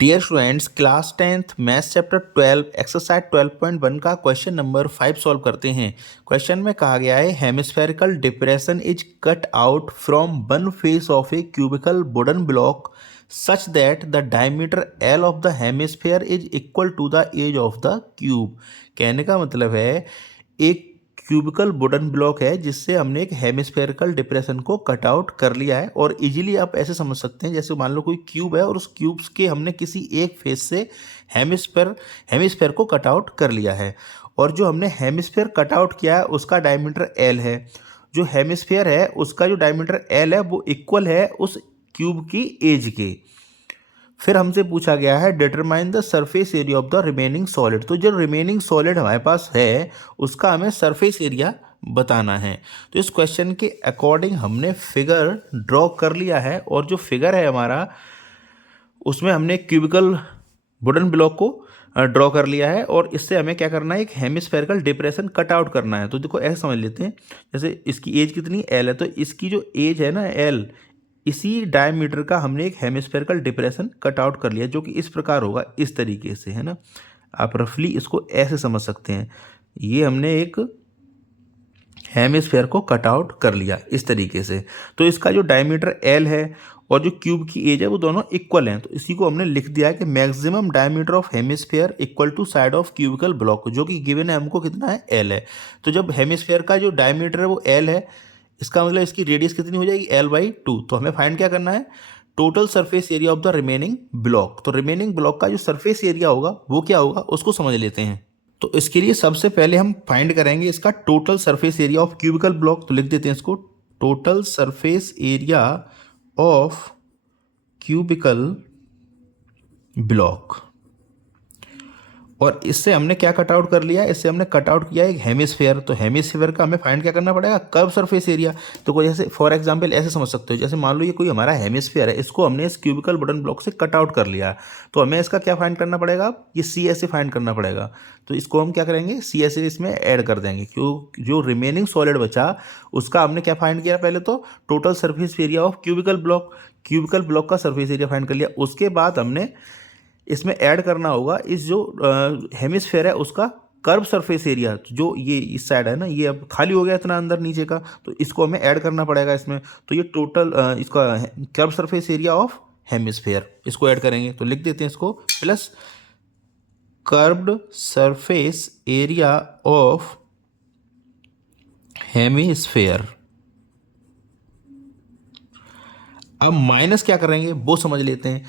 Dear students, class 10th maths chapter 12 exercise 12.1 का question number 5 solve करते हैं। Question में कहा गया है hemispherical depression is cut out from one face of a cubical wooden block such that the diameter L of the hemisphere is equal to the edge of the cube. कहने का मतलब है एक क्यूबिकल वुडन ब्लॉक है जिससे हमने एक hemispherical depression को कट आउट कर लिया है। और इजीली आप ऐसे समझ सकते हैं जैसे मान लो कोई क्यूब है और उस क्यूब्स के हमने किसी एक फेस से हेमिस्फेयर को कट आउट कर लिया है। और जो हमने हेमिस्फेयर कट आउट किया है उसका डायमीटर एल है। जो हेमिस्फेयर है उसका जो डायमीटर एल है वो इक्वल है उस क्यूब की एज के। फिर हमसे पूछा गया है determine the surface area of the remaining solid. तो जो रिमेनिंग सॉलिड हमारे पास है उसका हमें सरफेस एरिया बताना है। तो इस क्वेश्चन के अकॉर्डिंग हमने फिगर ड्रॉ कर लिया है और जो फिगर है हमारा उसमें हमने क्यूबिकल वुडन ब्लॉक को ड्रॉ कर लिया है और इससे हमें क्या करना है, एक हेमिस्फेरिकल डिप्रेशन कट आउट करना है। तो देखो ऐसे समझ लेते हैं, जैसे इसकी एज कितनी एल है, तो इसकी जो एज है ना एल, इसी डायमीटर का हमने एक हेमिस्फेरिकल डिप्रेशन कट आउट कर लिया जो कि इस प्रकार होगा, इस तरीके से, है ना। आप रफली इसको ऐसे समझ सकते हैं, ये हमने एक हेमिस्फेयर को कट आउट कर लिया इस तरीके से। तो इसका जो डायमीटर एल है और जो क्यूब की एज है वो दोनों इक्वल हैं। तो इसी को हमने लिख दिया है कि maximum diameter of hemisphere equal to side of cubical block, जो कि गिवन है हमको कितना है, एल है। तो जब हेमिस्फेयर का जो डायमीटर है वो एल है, इसका मतलब इसकी रेडियस कितनी हो जाएगी, L/2। तो हमें फाइंड क्या करना है, total surface area of the remaining block. तो रिमेनिंग ब्लॉक का जो सरफेस एरिया होगा वो क्या होगा उसको समझ लेते हैं। तो इसके लिए सबसे पहले हम फाइंड करेंगे इसका total surface area of cubical block. तो लिख देते हैं इसको, total surface area of cubical block. और इससे हमने क्या कट आउट कर लिया, इससे हमने कट आउट किया एक हेमिस्फेयर। तो हेमिस्फेयर का हमें फाइंड क्या करना पड़ेगा, कर्व सरफेस एरिया। तो कोई जैसे फॉर एग्जांपल ऐसे समझ सकते हो, जैसे मान लो ये कोई हमारा हेमिस्फेयर है, इसको हमने इस क्यूबिकल वुडन ब्लॉक से कट आउट कर लिया, तो हमें इसका क्या फाइंड करना पड़ेगा, ये सी एस ए फाइंड करना पड़ेगा। तो इसको हम क्या करेंगे, सी एस ए इसमें ऐड कर देंगे, क्यों जो रिमेनिंग सॉलिड बचा उसका हमने क्या फाइंड किया, पहले तो total surface area of cubical block, cubical block का सरफेस एरिया फाइंड कर लिया। उसके बाद हमने इसमें ऐड करना होगा इस जो हेमिस्फेयर है उसका कर्व सरफेस एरिया, जो ये इस साइड है ना, ये अब खाली हो गया इतना अंदर नीचे का, तो इसको हमें ऐड करना पड़ेगा इसमें। तो ये टोटल इसका curve surface area of hemisphere, इसको ऐड करेंगे। तो लिख देते हैं इसको, plus curved surface area of hemisphere. अब माइनस क्या करेंगे वो समझ लेते हैं।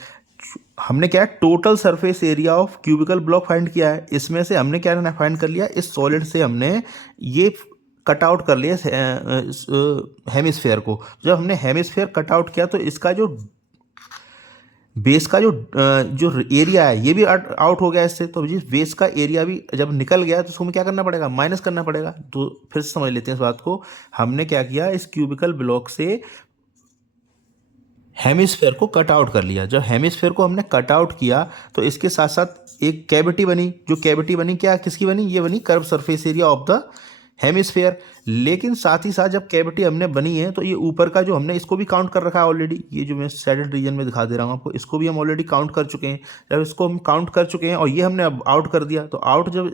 हमने क्या है, total surface area of cubical block find किया है, इसमें से हमने क्या फाइंड कर लिया, इस सॉलिड से हमने ये कट आउट कर लिया हेमिस्फेयर को। जब हमने हेमिस्फेयर कट आउट किया तो इसका जो बेस का जो एरिया है ये भी आउट हो गया इससे। तो जिस बेस का एरिया भी जब निकल गया तो उसको हमें क्या करना पड़ेगा, माइनस करना पड़ेगा। तो फिर से समझ लेते हैं इस बात को, हमने क्या किया, इस क्यूबिकल ब्लॉक से हेमिस्फेयर को कट आउट कर लिया। जब हेमिस्फेयर को हमने कट आउट किया तो इसके साथ साथ एक कैविटी बनी, जो कैविटी बनी क्या किसकी बनी, ये बनी curve surface area of the hemisphere. लेकिन साथ ही साथ जब कैविटी हमने बनी है तो ये ऊपर का जो हमने इसको भी काउंट कर रखा है ऑलरेडी, ये जो मैं शेडेड रीजन में दिखा दे रहा हूँ आपको, इसको भी हम ऑलरेडी काउंट कर चुके हैं। जब इसको हम काउंट कर चुके हैं और ये हमने अब आउट कर दिया, तो आउट जब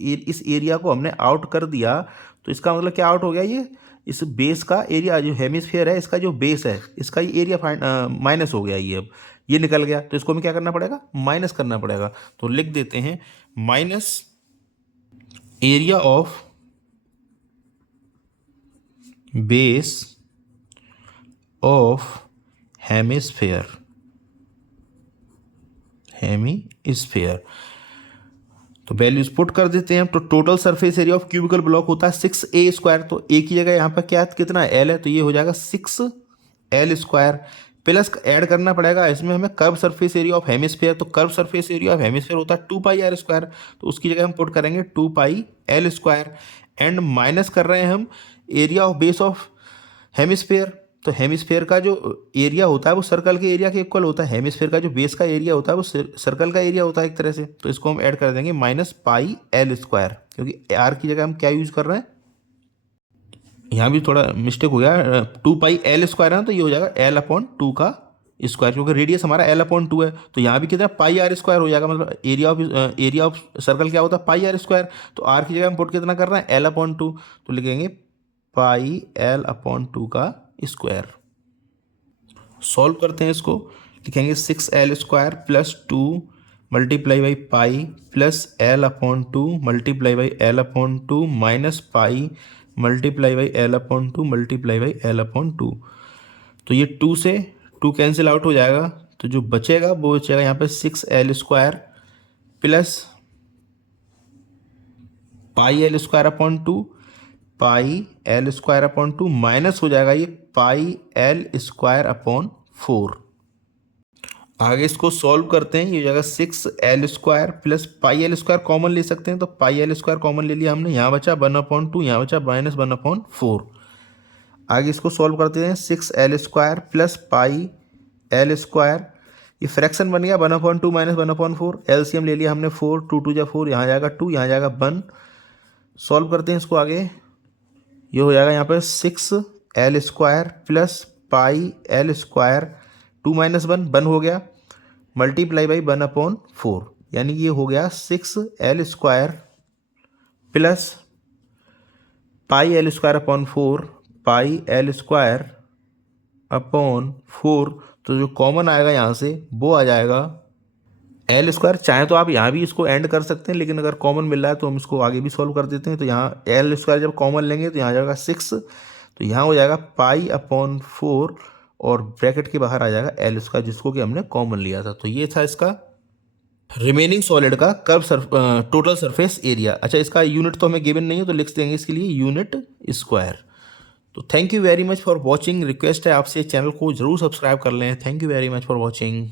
इस एरिया को हमने आउट कर दिया तो इसका मतलब क्या आउट हो गया, ये इस बेस का एरिया जो हेमिस्फेयर है इसका जो बेस है इसका ये एरिया माइनस हो गया, ये अब ये निकल गया। तो इसको हमें क्या करना पड़ेगा, माइनस करना पड़ेगा। तो लिख देते हैं minus area of base of hemisphere, hemisphere. तो वैल्यूज पुट कर देते हैं। तो total surface area of cubical block होता है 6a²। तो ए की जगह यहाँ पर क्या कितना एल है, तो ये हो जाएगा 6l²। प्लस ऐड करना पड़ेगा इसमें हमें curve surface area of hemisphere. तो curve surface area of hemisphere होता है 2πr², तो उसकी जगह हम पुट करेंगे 2πl²। एंड माइनस कर रहे हैं हम area of base of hemisphere. तो हेमिस्फेयर का जो एरिया होता है वो सर्कल के एरिया के इक्वल होता है, हेमिस्फेयर का जो बेस का एरिया होता है वो सर्कल का एरिया होता है एक तरह से। तो इसको हम ऐड कर देंगे -πl², क्योंकि आर की जगह हम क्या यूज कर रहे हैं, यहाँ भी थोड़ा मिस्टेक हो गया, 2πl² है, तो ये हो जाएगा l/2 का स्क्वायर, क्योंकि रेडियस हमारा L/2 है, तो यहाँ भी कितना पाई आर स्क्वायर हो जाएगा, मतलब एरिया ऑफ सर्कल क्या होता है पाई आर स्क्वायर। तो आर की जगह हम पुट कितना कर रहे हैं L/2, तो लिखेंगे पाई L/2 का स्क्वायर। सॉल्व करते हैं इसको, लिखेंगे 6L² plus 2 multiply by pi plus L/2 multiply by L/2 minus pi multiply by L/2 multiply by L/2। तो ये 2 से 2 कैंसिल आउट हो जाएगा, तो जो बचेगा वो बचेगा यहाँ पे 6L² प्लस पाई L² पाई L² माइनस हो जाएगा ये पाई L²/4। आगे इसको सॉल्व करते हैं, ये हो जाएगा 6L² plus pi L² common ले सकते हैं, तो पाई L² कॉमन ले लिया हमने, यहाँ बचा 1/2, यहाँ बचा -1/4। आगे इसको सॉल्व करते हैं, 6L² प्लस पाई L², ये फ्रैक्शन बन गया 1/2 माइनस 1/4, एलसीएम ले लिया हमने 4, 2 2 जा 4, यहाँ जाएगा 2, यहाँ जाएगा 1। सॉल्व करते हैं इसको आगे, ये हो जाएगा यहाँ पर 6L² plus pi L², 2 minus 1 हो गया, मल्टीप्लाई बाई 1/4, यानी ये हो गया 6L² प्लस पाई L²/4 पाई L²/4, तो जो कॉमन आएगा यहाँ से वो आ जाएगा L²। चाहे तो आप यहाँ भी इसको एंड कर सकते हैं, लेकिन अगर कॉमन मिल रहा है तो हम इसको आगे भी सॉल्व कर देते हैं। तो यहाँ L² जब कॉमन लेंगे तो यहाँ जाएगा 6, तो यहाँ हो जाएगा पाई/4 और ब्रैकेट के बाहर आ जाएगा L², जिसको कि हमने कॉमन लिया था। तो ये था इसका रिमेनिंग सॉलिड का टोटल सरफेस एरिया। अच्छा, इसका यूनिट तो हमें गिवन नहीं है, तो लिख देंगे इसके लिए यूनिट स्क्वायर। तो thank you very much for watching. Request है आपसे चैनल को जरूर सब्सक्राइब कर लें। Thank you very much for watching.